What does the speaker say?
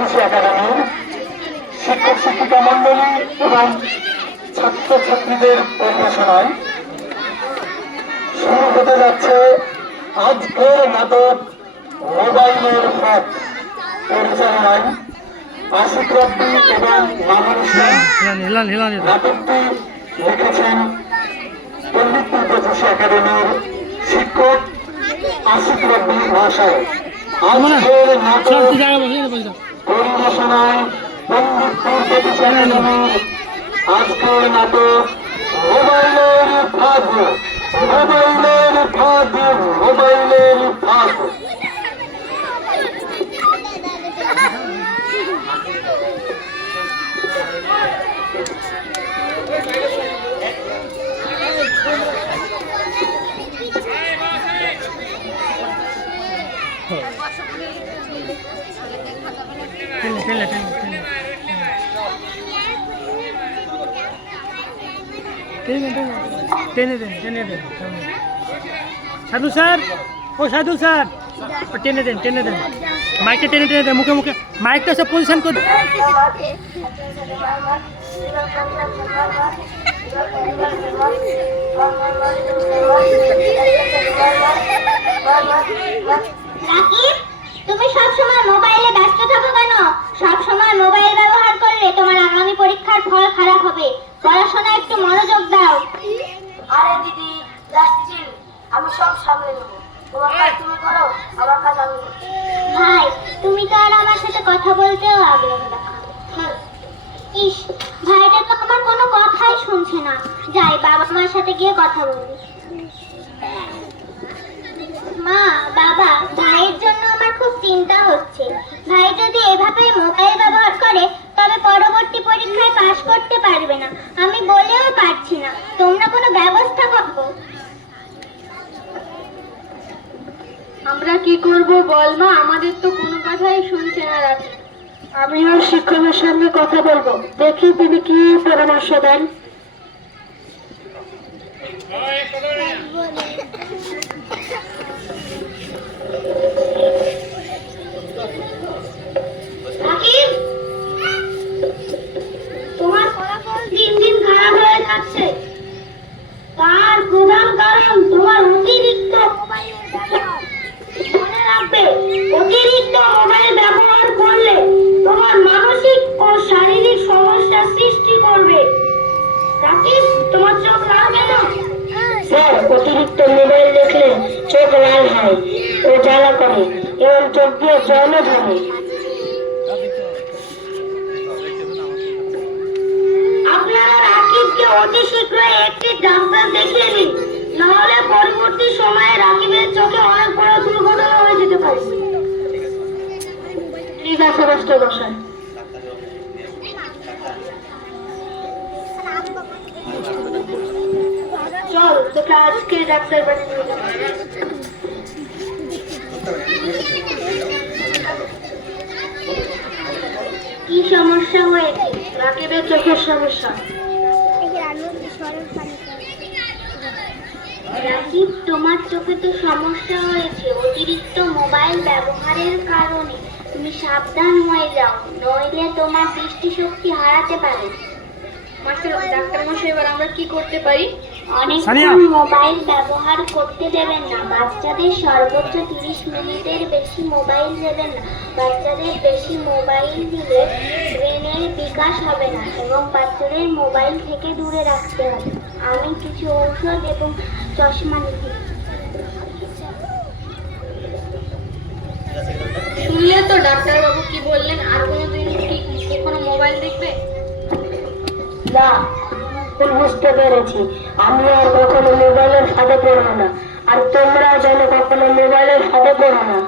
জ্যোতিষী একাডেমির শিক্ষক শিক্ষিকা মন্ডলী এবং ছাত্রছাত্রীদের পরিবেশনায় শুরু হতে যাচ্ছে আজকের নাটক মোবাইলের ফাঁদ। পরিচালনায় আশিক রব্বি এবং মামুন ইসলাম। নাটকটি লিখেছেন পণ্ডিতপুর জ্যোতিষী একাডেমির শিক্ষক আশিক রব্বি মহাশয়। আজকের নাটক পরিবেশনায় পণ্ডিতপুর জ্যোতিষী একাডেমির আজকের নাটক মোবাইলের ফাঁদ। মোবাইলের ফাঁদ, মোবাইলের ফাঁদ। টেনে দেন সাইদুল স্যার, ও সাইদুল স্যার, টেনে দেন মাইকটা টেনে দেন, মুখে মাইকটা সব পজিশন করে। তুমি সবসময় মোবাইলে ব্যস্ত থাকো কেন? সবসময় মোবাইল ব্যবহার করলে তোমার আগামী পরীক্ষার ফল খারাপ হবে। পড়াশোনায় একটু মনোযোগ দাও। আরে দিদি, যাচ্ছি, আমি সব সামলে নেবো। তোমার কাজ তুমি করো, আমার কাজ আমি করব। ভাই, তুমি তো আর আমার সাথে কথা বলতেও আগ্রহ দেখাও। ইস, ভাইটা তো আমার কোনো কথাই শুনছে না। যাই, বাবা মার সাথে গিয়ে কথা বলি। মা, বাবা, ভাইয়ের জন্য আমার খুব চিন্তা হচ্ছে। ভাই যদি এভাবে মোবাইল ব্যবহার করে তবে পরবর্তী পরীক্ষায় পাশ করতে পারবে না। আমি বলেও পারছি না, তোমরা কোনো ব্যবস্থা করো। আমরা কি করব বল মা, আমাদের তো কোনো কথাই শুনছে না রাখি। আমিও শিক্ষকের সঙ্গে কথা বলবো, দেখি তিনি কি পরামর্শ দেন। তোমার ফলাফল দিন দিন খারাপ হয়ে যাচ্ছে। তার প্রধান কারণ তোমার অতিরিক্ত মোবাইল ব্যবহার। মনে রাখবে, অতিরিক্ত মোবাইল ব্যবহার করলে তোমার মানসিক ও শারীরিক সমস্যা সৃষ্টি করবে। রাকিব, তোমার চোখ লাল কেন? স্যার, অতিরিক্ত মোবাইল দেখলে চোখ লাল হয় ও জ্বালা করে এবং চোখ দিয়ে জলও ঝরে। আপনারা রাকিবকে অতি শীঘ্রই একটি ডাক্তার দেখিয়ে নিন, নাহলে পরবর্তী সময়ে রাকিবের চোখে অনেক বড় দুর্ঘটনা হয়ে যেতে পারে। ঠিক আছে মাস্টারমশাই। চল, তোকে আজকে ডাক্তার বাড়ি নিয়ে যাবো। কি সমস্যা হয়েছে? রাকিবের চোখের সমস্যা। রাকিব, তোমার চোখে তো সমস্যা হয়েছে অতিরিক্ত মোবাইল ব্যবহারের কারণে। তুমি সাবধান হয়ে যাও, নইলে তোমার দৃষ্টিশক্তি হারাতে পারে। ডাক্তার মশাই, এবার আমরা কি করতে পারি? অনেকক্ষণ মোবাইল ব্যবহার করতে দেবেন না। বাচ্চাদের সর্বোচ্চ 30 মিনিটের বেশি মোবাইল দেবেন না। বাচ্চাদের বেশি মোবাইল দিলে ব্রেনের বিকাশ হবে না এবং বাচ্চাদের মোবাইল থেকে দূরে রাখতে হবে। আমি কিছু ঔষধ এবং চশমা লিখি। শুনলে তো ডাক্তারবাবু কি বললেন? আর কোনোদিন কি কখনো মোবাইল দেখবে না, বুঝতে পেরেছি। আমি আর কখনো মোবাইলের ফাঁদে পড়বো না, আর তোমরাও যেন কখনো মোবাইলের ফাঁদে পড়ো না।